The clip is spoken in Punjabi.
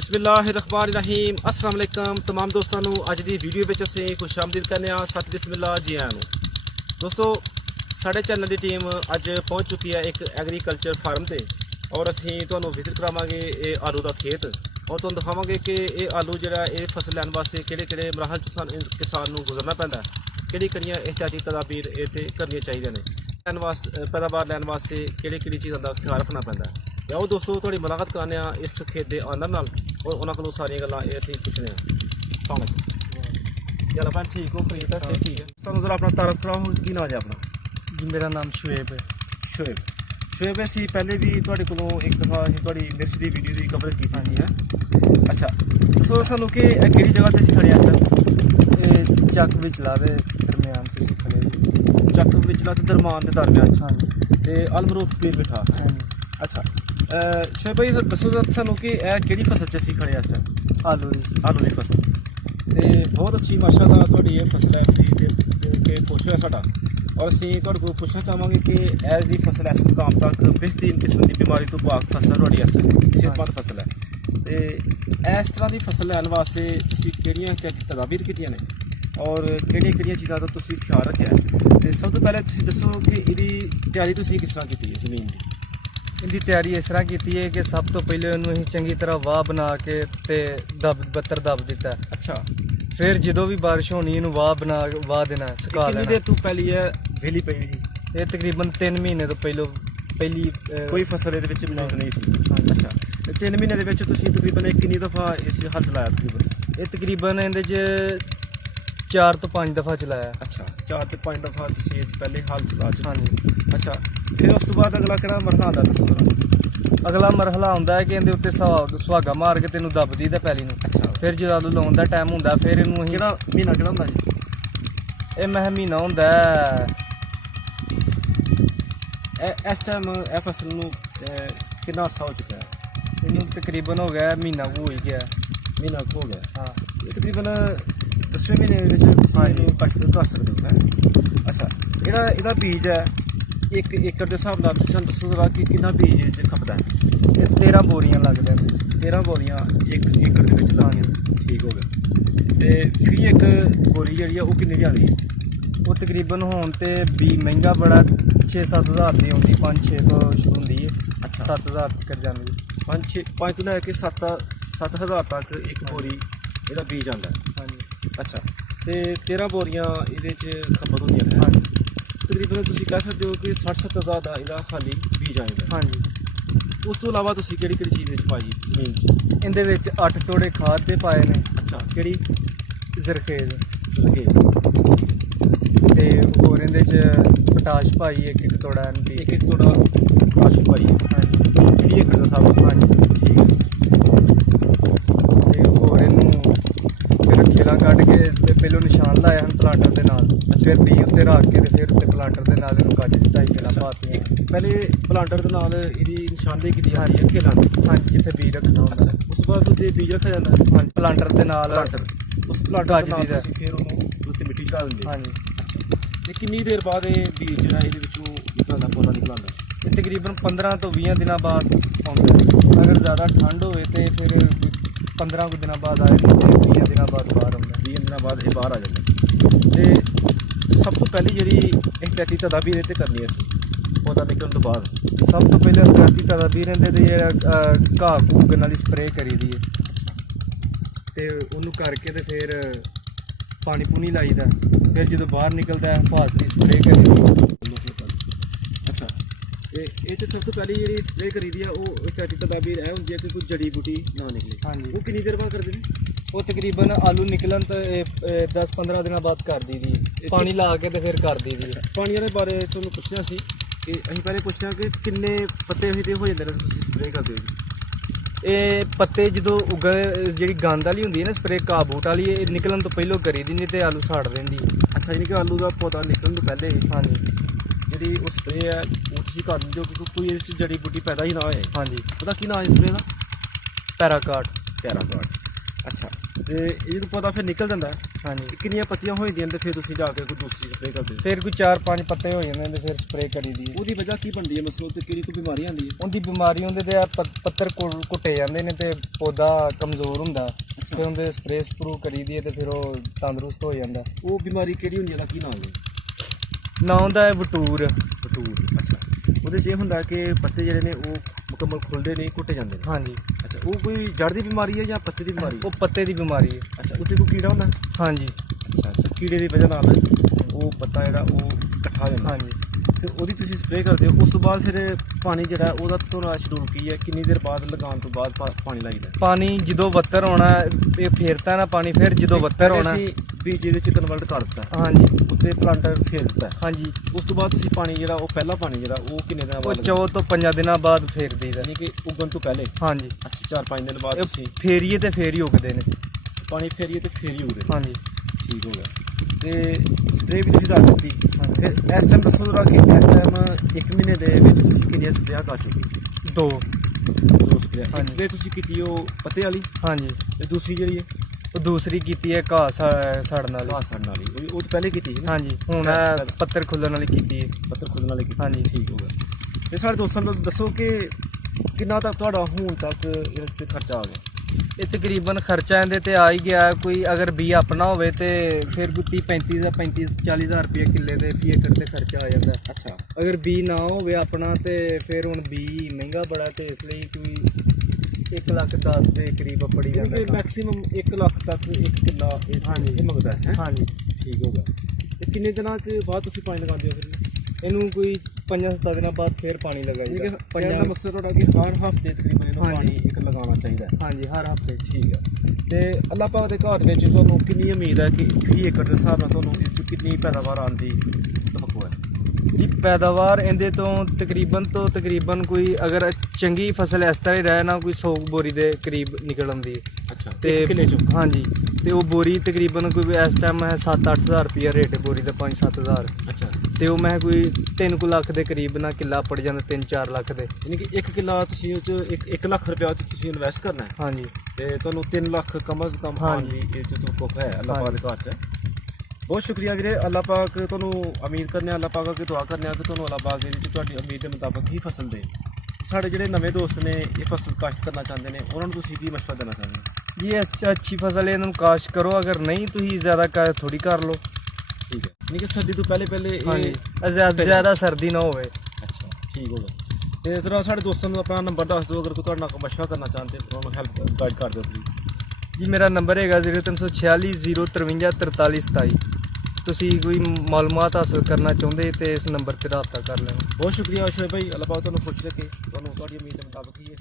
बिस्मिल्लाहिर्रहमानिर्रहीम अस्सलाम वालेकुम तमाम दोस्तों ਨੂੰ ਅੱਜ ਦੀ ਵੀਡੀਓ ਵਿੱਚ ਅਸੀਂ ਖੁਸ਼ਾਮਦੀਦ ਕਹਿੰਦੇ ਹਾਂ। ਸਤਿ ਬਿਸਮਿਲ੍ਲਾ ਜੀ ਆਇਆਂ ਨੂੰ ਦੋਸਤੋ। ਸਾਡੇ ਚੈਨਲ ਦੀ ਟੀਮ ਅੱਜ ਪਹੁੰਚ ਚੁੱਕੀ ਹੈ ਇੱਕ ਐਗਰੀਕਲਚਰ ਫਾਰਮ ਤੇ ਔਰ ਅਸੀਂ ਤੁਹਾਨੂੰ ਵਿਜ਼ਿਟ ਕਰਾਵਾਂਗੇ ਇਹ ਆਲੂ ਦਾ ਖੇਤ ਔਰ ਤੁਹਾਨੂੰ ਦਿਖਾਵਾਂਗੇ ਕਿ ਇਹ ਆਲੂ ਜਿਹੜਾ ਇਹ ਫਸਲ ਲੈਣ ਵਾਸਤੇ ਕਿਹੜੇ ਮਰਾਹਲ ਤੋਂ ਸਾਨੂੰ ਕਿਸਾਨ ਨੂੰ ਗੁਜ਼ਰਨਾ ਪੈਂਦਾ, ਕਿਹੜੀਆਂ ਇਹਤਿਆਤੀ ਤਦਾਬੀਰ ਇਹ 'ਤੇ ਕਰਨੀਆਂ ਚਾਹੀਦੀਆਂ ਨੇ, ਲੈਣ ਵਾਸਤੇ ਪੈਦਾਵਾਰ ਲੈਣ ਵਾਸਤੇ ਕਿਹੜੀ ਚੀਜ਼ਾਂ ਦਾ ਖਿਆਲ ਰੱਖਣਾ ਪੈਂਦਾ। ਤੇ ਆਓ ਦੋਸਤੋ ਤੁਹਾਡੀ ਮੁਲਾਕਾਤ ਕਰਾਉਂਦੇ ਹਾਂ ਇਸ ਖੇਤ ਦੇ ਆਨਰ ਨਾਲ ਔਰ ਉਹਨਾਂ ਕੋਲੋਂ ਸਾਰੀਆਂ ਗੱਲਾਂ ਇਹ ਅਸੀਂ ਪੁੱਛਦੇ ਹਾਂ। ਚਲੋ ਭੈਣ ਠੀਕ ਹੋ ਪ੍ਰੀਤ ਸੇ ਠੀਕ ਹੈ। ਤੁਹਾਨੂੰ ਜ਼ਰਾ ਆਪਣਾ ਤਾਰਫ ਕਰਾਓ, ਕੀ ਨਾਮ ਹੈ ਆਪਣਾ? जी मेरा नाम शुएब है। ਸ਼ੁਏਬ ਅਸੀਂ ਪਹਿਲੇ ਵੀ ਤੁਹਾਡੇ ਕੋਲੋਂ ਇੱਕ ਦਫਾ ਅਸੀਂ ਤੁਹਾਡੀ ਮਿਰਚ ਦੀ ਵੀਡੀਓ ਦੀ ਕਵਰ ਕੀਤੀ ਸੀ ਹੈ। ਅੱਛਾ ਸੋ ਸਾਨੂੰ ਕਿ ਇਹ ਕਿਹੜੀ ਜਗ੍ਹਾ ਤੇ ਅਸੀਂ ਖੜੇ ਆ ਸਰ? ये ਚੱਕ ਵਿਚਲਾ ਦੇ ਦਰਮਿਆਨ ਤੇ ਖੜੇ ਜੀ। ਚੱਕ ਵਿਚਲਾ ਤੇ ਦਰਮਾਨ ਦੇ ਦਰਮਿਆਨ ਹਾਂਜੀ ਤੇ ਅਲਮਰੂਫ ਪੀਰ ਬਿਠਾ। ਹਾਂਜੀ ਅੱਛਾ ਸ਼ੁਏਬ ਭਾਈ ਦੱਸੋ ਸਾਨੂੰ ਕਿ ਇਹ ਕਿਹੜੀ ਫਸਲ 'ਚ ਅਸੀਂ ਖੜੇ ਆ ਇਸ ਟਾਈਮ? ਆਲੂ ਦੀ ਫਸਲ ਤੇ ਬਹੁਤ ਅੱਛੀ ਮਾਸ਼ਾਅੱਲਾ ਤੁਹਾਡੀ ਇਹ ਫਸਲ ਹੈ। ਅਸੀਂ ਕਿ ਖੁਸ਼ ਹੋਇਆ ਸਾਡਾ ਔਰ ਅਸੀਂ ਤੁਹਾਡੇ ਕੋਲ ਪੁੱਛਣਾ ਚਾਹਾਂਗੇ ਕਿ ਇਹ ਦੀ ਫਸਲ ਇਸ ਮੁਕਾਮ ਤੱਕ ਬਿਹਤਰੀਨ ਕਿਸਮ ਦੀ ਬਿਮਾਰੀ ਤੋਂ ਪਾਕ ਫਸਲ ਤੁਹਾਡੀ ਇਸ ਟਾਈਮ ਸਿਹਤਮੰਦ ਫਸਲ ਹੈ ਤੇ ਇਸ ਤਰ੍ਹਾਂ ਦੀ ਫਸਲ ਲੈਣ ਵਾਸਤੇ ਤੁਸੀਂ ਕਿਹੜੀਆਂ ਤਦਾਬੀਰ ਕੀਤੀਆਂ ਨੇ ਔਰ ਕਿਹੜੀਆਂ ਚੀਜ਼ਾਂ ਦਾ ਤੁਸੀਂ ਖਿਆਲ ਰੱਖਿਆ? ਤੇ ਸਭ ਤੋਂ ਪਹਿਲੇ ਤੁਸੀਂ ਦੱਸੋ ਕਿ ਇਹਦੀ ਤਿਆਰੀ ਤੁਸੀਂ ਕਿਸ ਤਰ੍ਹਾਂ ਕੀਤੀ ਹੈ ਜ਼ਮੀਨ ਦੀ? ਇਹਦੀ ਤਿਆਰੀ ਇਸ ਤਰ੍ਹਾਂ ਕੀਤੀ ਹੈ ਕਿ ਸਭ ਤੋਂ ਪਹਿਲੇ ਇਹਨੂੰ ਅਸੀਂ ਚੰਗੀ ਤਰ੍ਹਾਂ ਵਾਹ ਬਣਾ ਕੇ ਤੇ ਬੱਤਰ ਦਬ ਦਿੱਤਾ। ਅੱਛਾ ਫਿਰ ਜਦੋਂ ਵੀ ਬਾਰਿਸ਼ ਹੋਣੀ ਇਹਨੂੰ ਵਾਹ ਦੇਣਾ ਸੁਕਾ ਕਿੰਨੀ ਲੈਣਾ। ਦੇਰ ਤੋਂ ਪਹਿਲੀ ਇਹ ਵੇਲੀ ਪਈ ਸੀ? ਇਹ ਤਕਰੀਬਨ 3 ਮਹੀਨੇ ਤੋਂ ਪਹਿਲੀ ਕੋਈ ਫਸਲ ਇਹਦੇ ਵਿੱਚ ਮੌਜੂਦ ਨਹੀਂ ਸੀ। ਅੱਛਾ ਤੇ 3 ਮਹੀਨੇ ਦੇ ਵਿੱਚ ਤੁਸੀਂ ਤਕਰੀਬਨ ਕਿੰਨੀ ਦਫਾ ਇਸ ਹੱਥ ਚਲਾਇਆ ਤਕਰੀਬਨ? ਇਹ ਤਕਰੀਬਨ ਇਹਦੇ 'ਚ 4 ਤੋਂ 5 ਦਫਾ ਚਲਾਇਆ। ਅੱਛਾ 4 ਤੋਂ 5 ਦਫਾ ਤੁਸੀਂ ਇਹ 'ਚ ਪਹਿਲੇ ਹੱਲ ਚਲਾ ਚੁੱਕੇ। ਹਾਂਜੀ ਅੱਛਾ ਫਿਰ ਉਸ ਤੋਂ ਬਾਅਦ ਅਗਲਾ ਕਿਹੜਾ ਮਰਹਲਾ ਆਉਂਦਾ ਦੱਸੋ ਜ਼ਰਾ? ਅਗਲਾ ਮਰਹਲਾ ਹੁੰਦਾ ਹੈ ਕਿ ਇਹਦੇ ਉੱਤੇ ਸੁਹਾਗਾ ਮਾਰ ਕੇ ਤੈਨੂੰ ਦੱਬ ਦੀਦਾ ਪੈਲੀ ਨੂੰ। ਅੱਛਾ ਫਿਰ ਜਦੋਂ ਆਲੂ ਲਾਉਣ ਦਾ ਟਾਈਮ ਹੁੰਦਾ ਫਿਰ ਇਹਨੂੰ ਅਸੀਂ ਕਿਹੜਾ ਮਹੀਨਾ ਕਿਹੜਾ ਹੁੰਦਾ ਜੀ? ਇਹ ਮਹੀਨਾ ਹੁੰਦਾ ਹੈ ਇਸ ਟਾਈਮ ਇਹ ਫਸਲ ਨੂੰ ਕਿੰਨਾ ਅਰਸਾ ਹੋ ਚੁੱਕਾ ਹੈ? ਇਹਨੂੰ ਤਕਰੀਬਨ ਹੋ ਗਿਆ ਮਹੀਨਾ ਕੁ ਹੋ ਹੀ ਗਿਆ। ਮਹੀਨਾ ਕੁ ਹੋ ਗਿਆ। ਹਾਂ ਇਹ ਤਕਰੀਬਨ 10ਵੇਂ ਮਹੀਨੇ ਦੇ ਵਿੱਚ ਤੁਸੀਂ ਇਹਨੂੰ ਕਾਸ਼ਤ ਕਰ ਸਕਦੇ ਹੋ ਹੈ। ਅੱਛਾ ਇਹਦਾ ਬੀਜ ਹੈ 1 ਏਕੜ ਦੇ ਹਿਸਾਬ ਨਾਲ ਤੁਸੀਂ ਸਾਨੂੰ ਦੱਸੋ ਜ਼ਰਾ ਕਿ ਕਿੰਨਾ ਬੀਜ ਇਹ 'ਚ ਖਪਦਾ ਹੈ? ਇਹ 13 ਬੋਰੀਆਂ ਲੱਗਦੇ ਨੇ। 13 ਬੋਰੀਆਂ 1 ਏਕੜ ਦੇ ਵਿੱਚ ਲਾਉਣੀਆਂ। ਠੀਕ ਹੋ ਗਿਆ। ਤੇ ਫੀ ਇੱਕ ਬੋਰੀ ਜਿਹੜੀ ਆ ਉਹ ਕਿੰਨੀ ਦੀ ਆਉਂਦੀ ਹੈ? ਉਹ ਤਕਰੀਬਨ ਹੁਣ ਤੇ ਵੀ ਮਹਿੰਗਾ ਬੜਾ 6-7 ਹਜ਼ਾਰ ਦੀ ਆਉਂਦੀ, 5-6 ਤੋਂ ਸ਼ੁਰੂ ਹੁੰਦੀ ਹੈ। ਅੱਛਾ 7 ਹਜ਼ਾਰ ਤੱਕ ਜਾਂਦੀ ਹੈ। 5 ਤੋਂ ਲੈ ਕੇ 7 ਹਜ਼ਾਰ ਤੱਕ ਇੱਕ ਬੋਰੀ ਇਹਦਾ ਬੀਜ ਆਉਂਦਾ। ਹਾਂਜੀ ਅੱਛਾ ਤੇ 13 ਬੋਰੀਆਂ ਇਹਦੇ 'ਚ ਖਪਤ ਹੁੰਦੀਆਂ ਨੇ। ਹਾਂਜੀ ਤਕਰੀਬਨ ਤੁਸੀਂ ਕਹਿ ਸਕਦੇ ਹੋ ਕਿ 60-70 ਹਜ਼ਾਰ ਦਾ ਇਹਦਾ ਖਾਲੀ ਬੀਜ ਆਏਗਾ। ਹਾਂਜੀ ਉਸ ਤੋਂ ਇਲਾਵਾ ਤੁਸੀਂ ਕਿਹੜੀ ਚੀਜ਼ ਵਿੱਚ ਪਾਈ ਜ਼ਮੀਨ 'ਚ? ਇਹਦੇ ਵਿੱਚ 8 ਤੋੜੇ ਖਾਦ ਦੇ ਪਾਏ ਨੇ। ਅੱਛਾ ਕਿਹੜੀ? ਜ਼ਰਖੇਜ਼। ਜ਼ਰਖੇ ਤੇ ਹੋਰ ਇਹਦੇ 'ਚ ਪੋਟਾਸ਼ ਪਾਈ ਇੱਕ ਤੋੜਾ NP। ਇੱਕ ਥੋੜਾ ਕਾਸ਼ ਪਾਈ ਹਾਂਜੀ 20 ਏਕੜ ਦਾ ਸਾਬ। ਹਾਂਜੀ ਠੀਕ ਹੈ। ਤੇ ਹੋਰ ਇਹਨੂੰ ਫਿਰ ਖੇਲਾਂ ਕੱਢ ਕੇ ਤੇ ਪਹਿਲੋਂ ਨਿਸ਼ਾਨ ਲਾਇਆ ਹਨ ਪਲਾਂਟਰ ਦੇ ਨਾਲ, ਫਿਰ ਬੀ ਉੱਤੇ ਰੱਖ ਕੇ ਤੇ ਫਿਰ ਉੱਤੇ ਪਲਾਂਟਰ ਦੇ ਨਾਲ ਇਹਨੂੰ ਕੱਢ ਦਿੱਤਾ। ਖੇਲਾਂ ਪਾਤੀਆਂ ਪਹਿਲੇ ਪਲਾਂਟਰ ਦੇ ਨਾਲ ਇਹਦੀ ਨਿਸ਼ਾਨਦੇਹੀ ਕੀਤੀ ਜਾਂਦੀ ਹੈ ਖੇਲਾਂ ਦੀ। ਹਾਂਜੀ ਜਿੱਥੇ ਬੀਜ ਰੱਖਣਾ ਹੁੰਦਾ। ਉਸ ਤੋਂ ਬਾਅਦ ਉੱਤੇ ਬੀਜ ਰੱਖਿਆ ਜਾਂਦਾ ਹੈ। ਹਾਂਜੀ ਪਲਾਂਟਰ ਦੇ ਨਾਲ। ਉਸ ਪਲਾਂਟਰ ਦੇ ਨਾਲ ਗੱਜ ਦੀ ਤੁਸੀਂ ਫਿਰ ਉਹਨੂੰ ਉੱਤੇ ਮਿੱਟੀ ਚੜਾ ਦਿੰਦੇ। ਹਾਂਜੀ ਤੇ ਕਿੰਨੀ ਦੇਰ ਬਾਅਦ ਇਹ ਬੀਜ ਜਿਹੜਾ ਇਹਦੇ ਵਿੱਚੋਂ ਨਿਕਲਦਾ, ਪੌਦਾ ਨਿਕਲਦਾ? ਇਹ ਤਕਰੀਬਨ 15 ਤੋਂ 20 ਦਿਨਾਂ ਬਾਅਦ ਆਉਂਦਾ ਹੈ। ਅਗਰ ਜ਼ਿਆਦਾ ਠੰਡ ਹੋਵੇ ਤੇ ਫਿਰ 15 ਕੁ ਦਿਨਾਂ ਬਾਅਦ ਆਏ ਤੇ 20 ਦਿਨਾਂ ਬਾਅਦ ਬਾਹਰ ਆਉਂਦਾ। 20 ਦਿਨਾਂ ਬਾਅਦ ਇਹ ਬਾਹਰ ਆ ਜਾਂਦਾ। ਤੇ ਸਭ ਤੋਂ ਪਹਿਲੀ ਜਿਹੜੀ ਇਹਤਿਆਤੀ ਤਦਾਬੀਰ ਇਹ 'ਤੇ ਕਰਨੀ ਅਸੀਂ ਪੌਦਾ ਨਿਕਲਣ ਤੋਂ ਬਾਅਦ? ਸਭ ਤੋਂ ਪਹਿਲੇ ਅਹਤਿਆਤੀ ਤਦਾਬੀਰ ਇਹਦੇ ਤੇ ਜਿਹੜਾ ਘਾਹ ਘੂਗਣ ਵਾਲੀ ਸਪਰੇਅ ਕਰੀਦੀ ਹੈ ਤੇ ਉਹਨੂੰ ਕਰਕੇ ਤੇ ਫਿਰ ਪਾਣੀ ਪੂਣੀ ਲਾਈਦਾ। ਫਿਰ ਜਦੋਂ ਬਾਹਰ ਨਿਕਲਦਾ ਹਿਫਾਜ਼ਤੀ ਸਪਰੇਅ ਕਰੀਦੀ। ਅੱਛਾ ਤੇ ਇਹ 'ਚ ਸਭ ਤੋਂ ਪਹਿਲੀ ਜਿਹੜੀ ਸਪਰੇਅ ਕਰੀਦੀ ਆ ਉਹ ਇਹਤਿਆਤੀ ਤਦਾਬੀਰ ਇਹ ਹੁੰਦੀ ਹੈ ਕਿ ਕੋਈ ਜੜੀ ਬੂਟੀ ਨਾ ਨਿਕਲੇ। ਹਾਂਜੀ ਉਹ ਕਿੰਨੀ ਦੇਰ ਬਾਅਦ ਕਰਦੇ ਨੇ? ਉਹ ਤਕਰੀਬਨ ਆਲੂ ਨਿਕਲਣ ਤੋਂ 10-15 ਦਿਨਾਂ ਬਾਅਦ ਕਰ ਦਈਦੀ ਹੈ। ਪਾਣੀ ਲਾ ਕੇ ਤੇ ਫਿਰ ਕਰ ਦਈਦੀ ਹੈ। ਪਾਣੀਆਂ ਦੇ ਬਾਰੇ ਤੁਹਾਨੂੰ ਪੁੱਛਣਾ ਸੀ ਕਿ ਅਸੀਂ ਪਹਿਲੇ ਪੁੱਛਿਆ ਕਿ ਕਿੰਨੇ ਪੱਤੇ ਉਹੀ ਦੇ ਹੋ ਜਾਂਦੇ ਨੇ ਤੁਸੀਂ ਸਪਰੇਅ ਕਰਦੇ ਹੋ? ਇਹ ਪੱਤੇ ਜਦੋਂ ਜਿਹੜੀ ਗੰਦ ਵਾਲੀ ਹੁੰਦੀ ਹੈ ਨਾ ਸਪਰੇਅ ਘਾਹ ਬੂਟ ਵਾਲੀ, ਇਹ ਨਿਕਲਣ ਤੋਂ ਪਹਿਲਾਂ ਕਰੀਦੀ ਨਹੀਂ ਤੇ ਆਲੂ ਸਾੜ ਦਿੰਦੀ। ਅੱਛਾ ਯਾਨੀ ਕਿ ਆਲੂ ਦਾ ਪੌਦਾ ਨਿਕਲਣ ਤੋਂ ਪਹਿਲੇ ਹਾਂਜੀ ਜਿਹੜੀ ਉਹ ਸਪਰੇਅ ਹੈ ਉਹ ਤੁਸੀਂ ਕਰ ਦਿੰਦੇ ਹੋ ਕਿ ਕੋਈ ਇਹਦੇ 'ਚ ਜੜੀ ਬੂਟੀ ਪੈਦਾ ਹੀ ਨਾ ਹੋਏ। ਹਾਂਜੀ ਉਹਦਾ ਕੀ ਨਾਮ ਹੈ ਸਪਰੇਅ ਦਾ? ਪੈਰਾਕਾਟ। ਪੈਰਾਕਾਟ। ਅੱਛਾ ਤੇ ਇਹ ਜਦੋਂ ਪੌਦਾ ਫਿਰ ਨਿਕਲ ਜਾਂਦਾ ਹਾਂਜੀ ਕਿੰਨੀਆਂ ਪੱਤੀਆਂ ਹੋ ਜਾਂਦੀਆਂ ਤੇ ਫਿਰ ਤੁਸੀਂ ਜਾ ਕੇ ਕੋਈ ਦੂਸਰੀ ਸਪਰੇਅ ਕਰਦੇ ਹੋ? ਫਿਰ ਕੋਈ 4-5 ਪੱਤੇ ਹੋ ਜਾਂਦੇ ਨੇ ਤੇ ਫਿਰ ਸਪਰੇਅ ਕਰੀਦੀ ਹੈ। ਉਹਦੀ ਵਜ੍ਹਾ ਕੀ ਬਣਦੀ ਹੈ ਮਸਲੋ ਤੇ ਕਿਹੜੀ ਕੋਈ ਬਿਮਾਰੀ ਆਉਂਦੀ ਹੈ? ਉਹਦੀ ਬਿਮਾਰੀ ਹੁੰਦੇ ਤੇ ਆ ਪੱਤਰ ਘੁੱਟੇ ਜਾਂਦੇ ਨੇ ਤੇ ਪੌਦਾ ਕਮਜ਼ੋਰ ਹੁੰਦਾ, ਫਿਰ ਉਹਦੇ ਸਪਰੇਅ ਸਪਰੂ ਕਰੀਦੀ ਹੈ ਤੇ ਫਿਰ ਉਹ ਤੰਦਰੁਸਤ ਹੋ ਜਾਂਦਾ। ਉਹ ਬਿਮਾਰੀ ਕਿਹੜੀ ਹੁੰਦੀ ਹੈ, ਉਹਦਾ ਕੀ ਨਾਮ ਹੈ? ਨਾ ਹੁੰਦਾ ਹੈ ਵਟੂਰ। ਬਟੂਰ। ਅੱਛਾ, ਉਹਦੇ 'ਚ ਇਹ ਹੁੰਦਾ ਕਿ ਪੱਤੇ ਜਿਹੜੇ ਨੇ ਉਹ ਮੁਕੰਮਲ ਖੁੱਲਦੇ ਨਹੀਂ, ਘੁੱਟੇ ਜਾਂਦੇ ਨੇ। ਹਾਂਜੀ, ਅੱਛਾ, ਉਹ ਕੋਈ ਜੜ ਦੀ ਬਿਮਾਰੀ ਹੈ ਜਾਂ ਪੱਤੇ ਦੀ ਬਿਮਾਰੀ? ਉਹ ਪੱਤੇ ਦੀ ਬਿਮਾਰੀ ਹੈ। ਅੱਛਾ, ਉੱਤੇ ਕੋਈ ਕੀੜਾ ਹੁੰਦਾ? ਹਾਂਜੀ ਅੱਛਾ, ਕੀੜੇ ਦੀ ਵਜ੍ਹਾ ਨਾਲ ਉਹ ਪੱਤਾ ਜਿਹੜਾ ਉਹ ਇਕੱਠਾ ਹੋ ਜਾਂਦਾ। ਹਾਂਜੀ, ਤੇ ਉਹਦੀ ਤੁਸੀਂ ਸਪਰੇਅ ਕਰਦੇ ਹੋ। ਉਸ ਤੋਂ ਬਾਅਦ ਫਿਰ ਪਾਣੀ ਜਿਹੜਾ ਉਹਦਾ ਤੁਹਾਡਾ ਸ਼ਡਿਊਲ ਕੀ ਹੈ? ਕਿੰਨੀ ਦੇਰ ਬਾਅਦ ਲਗਾਉਣ ਤੋਂ ਬਾਅਦ ਪਾਣੀ ਲਾਈਦਾ? ਪਾਣੀ ਜਦੋਂ ਵੱਤਰ ਆਉਣਾ ਇਹ ਫੇਰਤਾ ਨਾ ਪਾਣੀ, ਫਿਰ ਜਦੋਂ ਵੱਤਰ ਆਉਣਾ। ਅਸੀਂ ਬੀਜ ਦੇ ਵਿੱਚ ਕਨਵਰਟ ਕਰ ਦਿੱਤਾ, ਹਾਂਜੀ ਉੱਤੇ ਪਲਾਂਟਰ ਫੇਰ ਦਿੱਤਾ। ਹਾਂਜੀ, ਉਸ ਤੋਂ ਬਾਅਦ ਤੁਸੀਂ ਪਾਣੀ ਜਿਹੜਾ ਉਹ ਪਹਿਲਾ ਪਾਣੀ ਜਿਹੜਾ ਉਹ ਕਿੰਨੇ ਦਿਨਾਂ ਉਹ ਬਾਅਦ 4 ਤੋਂ 5 ਦਿਨਾਂ ਬਾਅਦ ਫੇਰ ਦਈਦਾ। ਯਾਨੀ ਕਿ ਉਗਣ ਤੋਂ ਪਹਿਲੇ? ਹਾਂਜੀ, ਅੱਛਾ, 4-5 ਦਿਨ ਬਾਅਦ ਇਹ ਤੁਸੀਂ ਫੇਰੀਏ ਤੇ ਫੇਰ ਹੀ ਉਗਦੇ ਨੇ। ਪਾਣੀ ਫੇਰੀਏ ਤੇ ਫੇਰ ਹੀ ਉਗਦੇ? ਹਾਂਜੀ ਠੀਕ ਹੋ ਗਿਆ। ਤੇ ਸਪਰੇਅ ਵੀ ਤੁਸੀਂ ਦੱਸ ਦਿੱਤੀ। ਹਾਂਜੀ। ਫਿਰ ਇਸ ਟਾਈਮ ਦੱਸੋ ਜਰਾ ਕਿ ਇਸ ਟਾਈਮ 1 ਮਹੀਨੇ ਦੇ ਵਿੱਚ ਤੁਸੀਂ ਕਿੰਨੀਆਂ ਸਪਰੇਅ ਕਰ ਚੁੱਕੇ? 2। 2 ਸਪਰੇਅ। ਇੱਕ ਹਾਂਜੀ। ਸਪਰੇਅ ਤੁਸੀਂ ਕੀਤੀ ਉਹ ਪੱਤੇ ਵਾਲੀ, ਹਾਂਜੀ, ਤੇ ਦੂਸਰੀ ਜਿਹੜੀ ਹੈ ਉਹ ਦੂਸਰੀ ਕੀਤੀ ਹੈ ਘਾਹ ਸੜਨ ਵਾਲੀ। ਘਾਹ ਸੜਨ ਵਾਲੀ। ਉਹ ਤਾਂ ਪਹਿਲੇ ਕੀਤੀ ਸੀ ਨਾ? ਹਾਂਜੀ, ਹੁਣ ਇਹ ਪੱਤਰ ਖੁੱਲਣ ਵਾਲੀ ਕੀਤੀ ਹੈ। ਪੱਤਰ ਖੁੱਲਣ ਵਾਲੀ ਕੀਤੀ। ਹਾਂਜੀ। ਠੀਕ ਹੋ ਗਿਆ। ਤੇ ਸਾਡੇ ਦੋਸਤਾਂ ਨੂੰ ਦੱਸੋ ਕਿ ਕਿੰਨਾ ਤੱਕ ਤੁਹਾਡਾ ਹੁਣ ਤੱਕ ਇਹਦੇ 'ਤੇ ਖਰਚਾ ਆ ਗਿਆ? ਇਹ ਤਕਰੀਬਨ ਖਰਚਾ ਇਹਦੇ ਤੇ ਆ ਹੀ ਗਿਆ। ਕੋਈ ਅਗਰ ਬੀ ਆਪਣਾ ਹੋਵੇ ਤੇ ਫਿਰ ਕੋਈ 35-40 ਹਜ਼ਾਰ ਰੁਪਏ ਕਿੱਲੇ ਦੇ ਫੀ ਏਕੜ ਤੇ ਖਰਚਾ ਆ ਜਾਂਦਾ। ਅੱਛਾ। ਅਗਰ ਬੀ ਨਾ ਹੋਵੇ ਆਪਣਾ ਤੇ ਫਿਰ ਹੁਣ ਬੀ ਮਹਿੰਗਾ ਬੜਾ, ਤੇ ਇਸ ਲਈ ਕੋਈ 1,10,000 ਦੇ ਕਰੀਬ ਪੜੀ ਜਾਂਦਾ ਕੰਮ। ਮੈਕਸਿਮਮ 1 ਲੱਖ ਤੱਕ 1 ਕਿੱਲਾ ਹਾਂਜੀ। ਇਹ ਮੰਗਦਾ ਹੈ? ਹਾਂਜੀ, ਠੀਕ ਹੋ ਗਿਆ। ਤੇ ਕਿੰਨੇ ਦਿਨਾਂ 'ਚ ਬਾਅਦ ਤੁਸੀਂ ਪਾਣੀ ਲਗਾਉਂਦੇ ਹੋ ਫਿਰ? ਇਹਨੂੰ ਕੋਈ 5-7 ਦਿਨਾਂ ਬਾਅਦ ਫਿਰ ਪਾਣੀ ਯਾਨੀ ਲਗਾਈਦਾ। ਕਿ ਕਹਿਣ ਦਾ ਮਕਸਦ ਤੁਹਾਡਾ ਕਿ ਹਰ ਹਫ਼ਤੇ ਤਕਰੀਬਨ ਇਹਨੂੰ ਹਾਂਜੀ। ਪਾਣੀ ਇੱਕ ਲਗਾਉਣਾ ਚਾਹੀਦਾ ਹੈ? ਹਾਂਜੀ, ਹਰ ਹਫ਼ਤੇ। ਠੀਕ ਹੈ। ਤੇ ਅੱਲਾਹ ਪਾਕ ਦੇ ਘਰ ਵਿੱਚ ਤੁਹਾਨੂੰ ਕਿੰਨੀ ਉਮੀਦ ਹੈ ਕਿ 20 ਏਕੜ ਦੇ ਹਿਸਾਬ ਨਾਲ ਤੁਹਾਨੂੰ ਇਹ 'ਚ ਕਿੰਨੀ ਪੈਦਾਵਾਰ ਆਉਣ ਦੀ ਤਵੱਕੂ ਹੈ? ਜੀ ਪੈਦਾਵਾਰ ਇਹਦੇ ਤੋਂ ਤਕਰੀਬਨ ਕੋਈ ਅਗਰ ਚੰਗੀ ਫਸਲ ਇਸ ਤਰ੍ਹਾਂ ਹੀ ਰਹੇ ਨਾ, ਕੋਈ 100 ਬੋਰੀ ਦੇ ਕਰੀਬ ਨਿਕਲ ਆਉਂਦੀ ਹੈ। ਅੱਛਾ, ਤੇ ਇੱਕ ਕਿੱਲੇ 'ਚੋਂ? ਹਾਂਜੀ, ਤੇ ਉਹ ਬੋਰੀ ਤਕਰੀਬਨ ਕੋਈ ਇਸ ਟਾਈਮ ਹੈ 7-8 ਹਜ਼ਾਰ ਰੁਪਈਆ ਰੇਟ ਹੈ ਬੋਰੀ ਦਾ, 5-7 ਹਜ਼ਾਰ। ਅੱਛਾ, ਤੇ ਉਹ ਮੈਂ ਕੋਈ 3 ਲੱਖ ਦੇ ਕਰੀਬ ਨਾ ਕਿੱਲਾ ਪੜ ਜਾਂਦਾ, 3-4 ਲੱਖ ਦੇ। ਯਾਨੀ ਕਿ 1 ਕਿੱਲਾ ਤੁਸੀਂ ਉਹ 'ਚ 1 ਲੱਖ ਰੁਪਇਆ ਤੁਸੀਂ ਇਨਵੈਸਟ ਕਰਨਾ ਹੈ, ਹਾਂਜੀ ਤੇ ਤੁਹਾਨੂੰ 3 ਲੱਖ ਕਮ ਅਜ਼ ਕਮ ਆਉਣ ਦੀ ਇਹ 'ਚ ਤਵੱਕੂ ਹੈ ਅੱਲਾਹ ਪਾਕ ਦੇ ਘਰ 'ਚ। ਬਹੁਤ ਸ਼ੁਕਰੀਆ ਵੀਰੇ। ਅੱਲਾਹ ਪਾਕ ਤੁਹਾਨੂੰ ਉਮੀਦ ਕਰਨੇ, ਅੱਲਾਹ ਪਾਕ ਅੱਗੇ ਦੁਆ ਕਰਨੇ ਆ ਕਿ ਤੁਹਾਨੂੰ ਅੱਲਾਹ ਪਾਕ ਇਹਦੇ 'ਚ ਤੁਹਾਡੀ ਉਮੀਦ ਦੇ ਮੁਤਾਬਕ ਹੀ ਫਸਲ ਦੇ। ਸਾਡੇ ਜਿਹੜੇ ਨਵੇਂ ਦੋਸਤ ਨੇ ਇਹ ਫਸਲ ਕਾਸ਼ਤ ਕਰਨਾ ਚਾਹੁੰਦੇ ਨੇ, ਉਹਨਾਂ ਨੂੰ ਤੁਸੀਂ ਕੀ ਮਸ਼ਵਰਾ ਦੇਣਾ ਚਾਹੁੰਦੇ ਹੋ? ਜੀ ਅੱਛੀ ਫਸਲ ਇਹਨਾਂ ਨੂੰ ਕਾਸ਼ ਕਰੋ, ਅਗਰ ਨਹੀਂ ਤੁਸੀਂ ਜ਼ਿਆਦਾ ਥੋੜੀ ਕਰ ਲਓ। ਠੀਕ ਹੈ, ਯਾਨੀ ਕਿ ਸਰਦੀ ਤੋਂ ਪਹਿਲੇ ਹਾਂਜੀ, ਜ਼ਿਆਦਾ ਸਰਦੀ ਨਾ ਹੋਵੇ। ਅੱਛਾ, ਠੀਕ ਹੋ ਗਿਆ। ਤੇ ਇਸ ਤਰ੍ਹਾਂ ਸਾਡੇ ਦੋਸਤਾਂ ਨੂੰ ਆਪਣਾ ਨੰਬਰ ਦੱਸ ਦਿਓ, ਅਗਰ ਕੋਈ ਤੁਹਾਡੇ ਨਾਲ ਮਸ਼ਵਰਾ ਕਰਨਾ ਚਾਹੁੰਦੇ ਉਹਨਾਂ ਨੂੰ ਹੈਲਪ ਗਾਈਡ ਕਰ ਦਿਓ ਪਲੀਜ਼। ਜੀ ਮੇਰਾ ਨੰਬਰ ਹੈਗਾ 0346 053 4327। ਤੁਸੀਂ ਕੋਈ ਮਾਲੂਮਾਤ ਹਾਸਲ ਕਰਨਾ ਚਾਹੁੰਦੇ ਤੇ ਇਸ ਨੰਬਰ ਤੇ ਰਾਬਤਾ ਕਰ ਲੈਣਾ। ਬਹੁਤ ਸ਼ੁਕਰੀਆ ਸ਼ੋਇਬ ਭਾਈ। ਅੱਲਾਹ ਪਾਕ ਤੁਹਾਨੂੰ ਖੁਸ਼ ਰੱਖੇ, ਤੁਹਾਨੂੰ ਤੁਹਾਡੀ ਉਮੀਦ ਦੇ ਮੁਤਾਬਕ ਹੀ ਇਸ